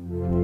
you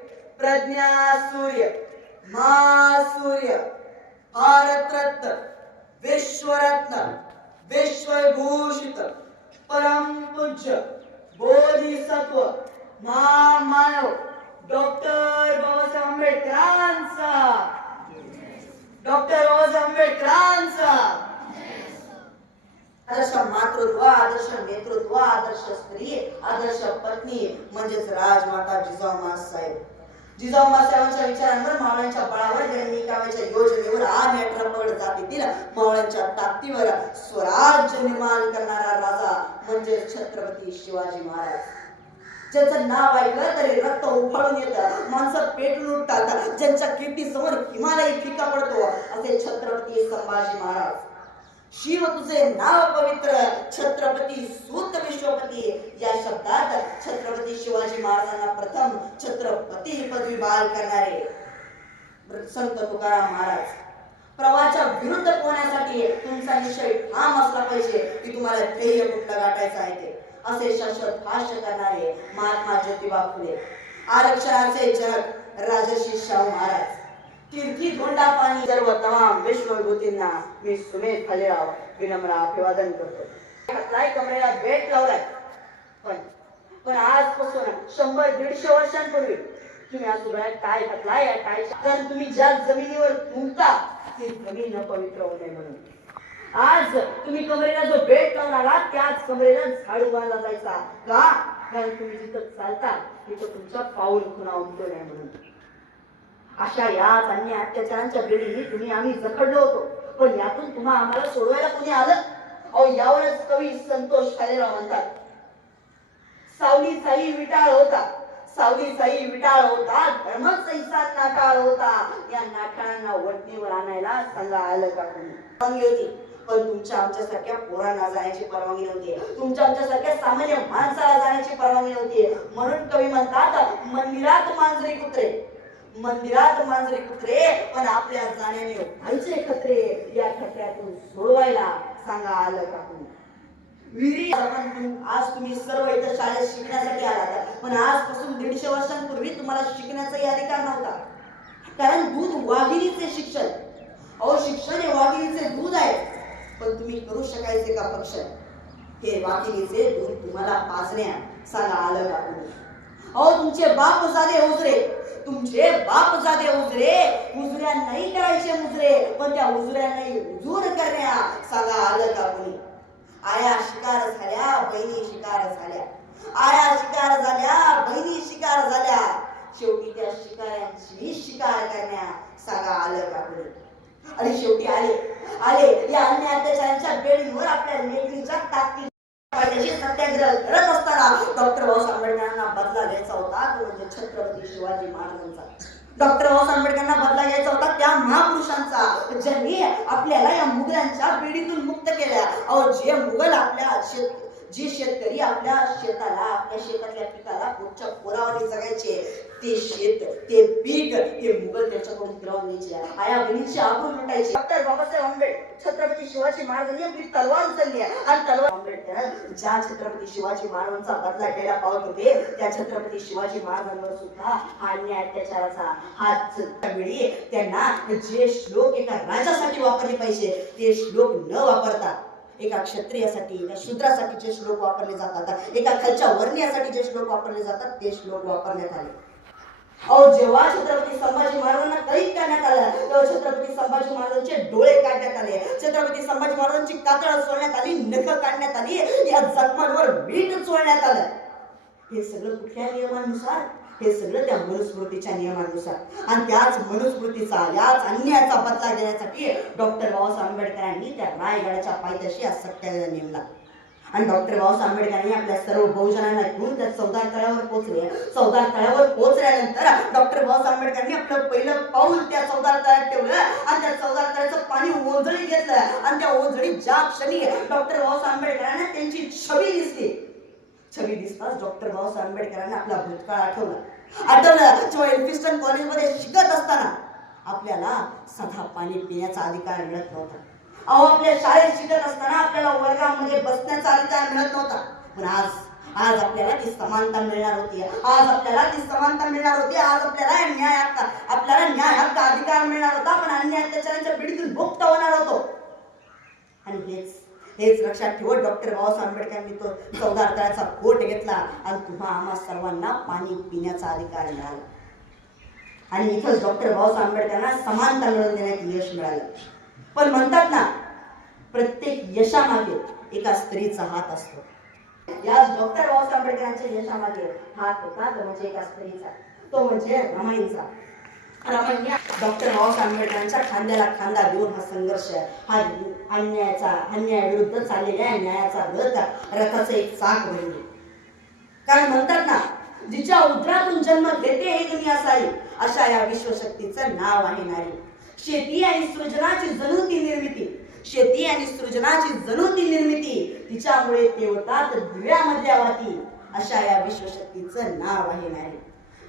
Pragya सूर्य महासूर्य भारत रत्न विश्वरत्न विश्वभूषित परम पूज्य बोधिसत्व महामानव डॉक्टर बाबासाहेब आंबेडकरांचा. डॉक्टर बाबासाहेब आंबेडकरांचा. आदर्श मातृत्व आदर्श नेतृत्व आदर्श स्त्री आदर्श पत्नी म्हणजेच राजमाता जिजाऊ साहेब. जिजाऊमासाहेबांच्या विचारांवर मावळ्यांच्या बळावर त्यांनी कामाच्या योजनेवर आणि अठरा जातीतील मावळ्यांच्या ताकदीवर स्वराज्य निर्माण करणारा राजा म्हणजे छत्रपती शिवाजी महाराज. ज्यांचं नाव ऐकलं तरी रक्त उफाळून येतं माणसं पेटून उठतात ज्यांच्या कीर्तीसमोर हिमालय फिका पडतो असे छत्रपती संभाजी महाराज. शिव तुझे नाव पवित्र छत्रपती सूत विश्वपती या शब्दात छत्रपती शिवाजी महाराजांना प्रथम छत्रपती पदवी बहाल करणारे संत तुकाराम महाराज. प्रवाहाच्या विरुद्ध पोहण्यासाठी तुमचा निश्चय ठाम असला पाहिजे की तुम्हाला ध्येय कुठलं गाठायचं आहे ते. असे शाश्वत भाष्य करणारे महात्मा ज्योतिबा फुले. आरक्षणाचे जनक राजर्षी शाहू महाराज. कीर्ती धोंडा पाणी सर्व तमाम विश्वविभूतींना मी सुमेध फलेराव विनम्र अभिवादन करतो. हातलाय कमरेला भेट लावलाय. पण पण आजपासून शंभर दीडशे वर्षांपूर्वी तुम्ही आज उभ्या काय घातलाय काय कारण तुम्ही ज्या जमिनीवर तुमचा ती जमीन पवित्र होऊ नये म्हणून. आज तुम्ही कमरेला जो भेट लावणार आहात त्याच कमरेला झाडू बांधला जायचा. का? कारण तुम्ही जिथं चालता तिथं तुमचा पाऊल खुणा उमटू नाही म्हणून. अशा याच अन्य अत्याचारांच्या बेडीने तुम्ही आम्ही जखडलो होतो. पण यातून तुम्हा आम्हाला सोडवायला कुणी आलं? अहो यावरच कवी संतोष खालेराव म्हणतात. सावलीचाही साई विटाळ होता. सावलीचाही साई विटाळ होता. धर्मसैसा नाटाळ होता. या नाटाळांना वटणीवर आणायला सांगा आलं का कोणी? परवानगी होती. पण तुमच्या आमच्यासारख्या पोरांना जाण्याची परवानगी नव्हती. तुमच्या आमच्यासारख्या सामान्य माणसाला जाण्याची परवानगी नव्हती. म्हणून कवी म्हणतात मंदिरात मांजरी कुत्रे. मंदिरात मांजरे कुत्रे पण आपल्या जाण्याने व्हायचे खत्रे या खत्र्यातून सोडवायला सांगा आलं का कोणी? विहिरी आज तुम्ही सर्व इथं शाळेत शिकण्यासाठी आलात. पण आजपासून दीडशे वर्षांपूर्वी तुम्हाला शिकण्याचाही अधिकार नव्हता. कारण दूध वाघिणीचे शिक्षण. अहो शिक्षण हे वाघिणीचे दूध आहे. पण तुम्ही करू शकायचे का पक्ष? हे वाघिणीचे दूध तुम्हाला पाजण्या. सांगा आलं का अहो तुमचे बाप जादे उजरे. तुमचे बाप जादे उजरे. उजऱ्या नाही करायचे मुजरे पण त्या उजऱ्या नाही उजूर करण्या सांगा आलं का कोणी आया शिकार झाल्या बहिणी शिकार झाल्या. आया शिकार झाल्या बहिणी शिकार झाल्या. शेवटी त्या शिकाऱ्यांची शिकार करण्या सांगा आलं का कोणी आणि शेवटी आले. आले. या अन्य अत्याचारांच्या बेडीवर आपल्या लेकरीच्या ताकदी सत्याग्रह करत असताना डॉक्टर बाबासाहेब आंबेडकरांना बदला घ्यायचा होता तो म्हणजे छत्रपती शिवाजी महाराजांचा. डॉक्टर बाबासाहेब आंबेडकरांना बदला घ्यायचा होता त्या महापुरुषांचा ज्यांनी आपल्याला या मुघलांच्या पिढीतून मुक्त केल्या. अहो जे मुघल आपल्या शेत जे शेतकरी आपल्या शेताला आपल्या शेतातल्या पिकाला पुढच्या पोरावर जगायचे ते शेत ते पीक हे मुघल त्याच्याकडून फिरवून घ्यायचे आया बहिणीची आबरू लुटायची. डॉक्टर बाबासाहेब आंबेडकर छत्रपती शिवाजी महाराजांनी आपली तलवार उचलली आहे. आणि तलवार आंबेडकर ज्या छत्रपती शिवाजी महाराजांचा बदला घ्यायला पावत होते त्या छत्रपती शिवाजी महाराजांवर सुद्धा हा अन्याय अत्याचाराचा हात वेळी त्यांना जे श्लोक एका राजासाठी वापरले पाहिजे ते श्लोक न वापरता एका क्षत्रियासाठी एका शूद्रासाठी जे श्लोक वापरले जातात एका खालच्या वर्णीयासाठी जे श्लोक वापरले जातात ते श्लोक वापरण्यात आले. अहो जेव्हा छत्रपती संभाजी महाराजांना कैद करण्यात आलं तेव्हा छत्रपती संभाजी महाराजांचे डोळे काढण्यात आले. छत्रपती संभाजी महाराजांची कातळ सोडण्यात आली नख काढण्यात आली या जखमांवर मीठ चोळण्यात आलं. हे सगळं कुठल्या नियमानुसार? हे सगळं त्या मनुस्मृतीच्या नियमानुसार. आणि त्याच मनुस्मृतीचा याच अन्यायाचा बदला घेण्यासाठी डॉक्टर बाबासाहेब आंबेडकरांनी त्या रायगडाच्या पायथ्याशी हा सत्याग्रह नेमला. आणि डॉक्टर बाबासाहेब आंबेडकरांनी आपल्या सर्व बहुजनांना घेऊन त्या चौदार तळावर पोहोचले. चौदार तळावर पोहोचल्यानंतर डॉक्टर बाबासाहेब आंबेडकरांनी आपलं पहिलं पाऊल त्या चौदार तळ्यात ठेवलं आणि त्या चौदार तळ्याचं पाणी ओंजळी घेतलं. आणि त्या ओंजळीत ज्या क्षणी डॉक्टर बाबासाहेब आंबेडकरांना त्यांची छबी दिसली. छबी दिसताच डॉक्टर बाबासाहेब आंबेडकरांना आपला भूतकाळ आठवला. आठवलं. जेव्हा एल्फिस्टन कॉलेजमध्ये शिकत असताना आपल्याला सदा पाणी पिण्याचा अधिकार मिळत नव्हता. अहो आपल्या शाळेत शिकत असताना आपल्याला वर्गामध्ये बसण्याचा अधिकार मिळत नव्हता. पण आज आज आपल्याला ती समानता मिळणार होती. आज आपल्याला ती समानता मिळणार होती. आज आपल्याला न्याय हक्क आपल्याला न्याय हक्क अधिकार मिळणार होता. पण अन्याय अत्याचारांच्या पिढीतून मुक्त होणार होतो. आणि हेच हेच लक्षात ठेवत डॉक्टर बाबासाहेब आंबेडकरांनी तो चौदा तळ्याचा कोट घेतला आणि तुम्हा आम्हा सर्वांना पाणी पिण्याचा अधिकार मिळाला. आणि इथंच डॉक्टर बाबासाहेब आंबेडकरांना समानता मिळवून देण्यात यश मिळालं. पण म्हणतात ना प्रत्येक यशामागे एका स्त्रीचा हात असतो. या डॉक्टर बाबासाहेब आंबेडकरांच्या यशामागे हात होता तो म्हणजे एका स्त्रीचा तो म्हणजे रमाईंचा. रमाईने डॉक्टर बाबासाहेब आंबेडकरांच्या खांद्याला खांदा देऊन हा संघर्ष हा अन्यायाचा अन्यायाविरुद्ध चाललेल्या न्यायाचा रथ रथाचं एक चाक म्हणजे कारण म्हणतात ना जिच्या उदरातून जन्म घेते एक दुनिया सारी अशा या विश्वशक्तीचं नाव आहे नारी. शेती आणि सृजनाची जणू ती निर्मिती. शेती आणि सृजनाची जणू ती निर्मिती तिच्यामुळे ते होतात दिव्यामध्ये वाती. अशा या विश्वशक्तीचं नाव आहे नारी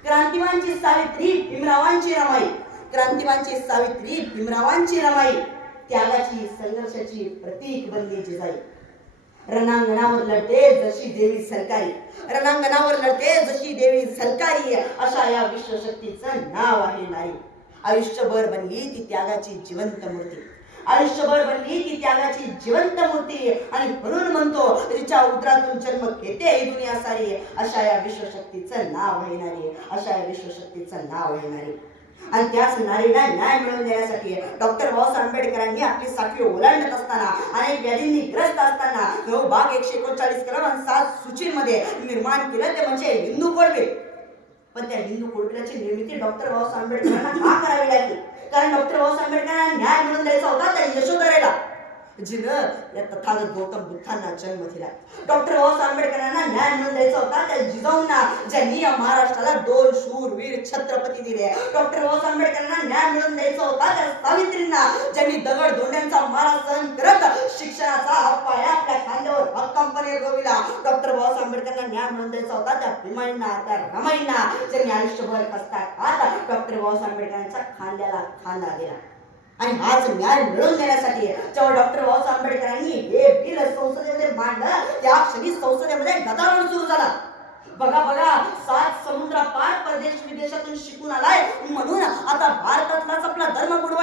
क्रांतिवानची सावित्री भीमरावांची रमाई. क्रांतिवानची सावित्री भीमरावांची रमाई. त्यागाची संघर्षाची प्रतीक बनली जिजाई. रणांगणावर लढते जशी देवी सरकारी. रणांगणावर लढते जशी देवी सरकारी. अशा या विश्वशक्तीचं नाव आहे नाही आयुष्यभर बनली ती त्यागाची जिवंत मूर्ती. आयुष्यभर बनली ती त्यागाची जिवंत मूर्ती. आणि म्हणून म्हणतो तिच्या उदरातून जन्म घेते ही दुनिया सारी. अशा या विश्वशक्तीचं नाव येणारी. अशा या विश्वशक्तीचं नाव येणारी. आणि त्याच नारीला न्याय मिळवून देण्यासाठी डॉक्टर बाबासाहेब आंबेडकरांनी आपली साखळी ओलांडत असताना आणि व्याधींनी ग्रस्त असताना नऊ भाग एकशे एकोणचाळीस कलम आणि सात सूचीमध्ये निर्माण केलं ते म्हणजे हिंदू कोडवे पण त्या हिंदू कोडव्याची निर्मिती डॉक्टर बाबासाहेब आंबेडकरांना का करावी लागली. कारण डॉक्टर बाबासाहेब आंबेडकरांना न्याय मिळून द्यायचा होता त्या यशोधरेला. जिनं या तथागत गौतम बुद्धांना जन्म दिला. डॉक्टर बाबासाहेब आंबेडकरांना न्याय मिळून द्यायचा होता. त्या जिजाऊंना ज्यांनी या महाराष्ट्राला दोन शूरवीर छत्रपती दिले. डॉक्टर बाबासाहेब आंबेडकरांना न्याय मिळवून द्यायचा होता. त्या सावित्रींना ज्यांनी दगड धोंड्यांचा मारा सहन करत शिक्षणाचा पाया आपल्या खांद्यावर भक्कमपणे गोविला डॉक्टर बाबासाहेब आंबेडकरांना न्याय मिळून द्यायचा होता. त्या भीमाईंना त्या रमाईंना ज्यांनी आयुष्यभर कसता खात डॉक्टर बाबासाहेब आंबेडकरांच्या खांद्याला खांदा दिला. आणि हाच न्याय मिळवून देण्यासाठी जेव्हा डॉक्टर बाबासाहेब आंबेडकरांनी हे बिल संसदेमध्ये मांडलं त्या क्षणी संसदेमध्ये गदारोळ सुरू झाला. बघा बघा सात समुद्रापार परदेश विदेशातून शिकून आलाय. म्हणून आता भारतातलाच आपला धर्म बुडवा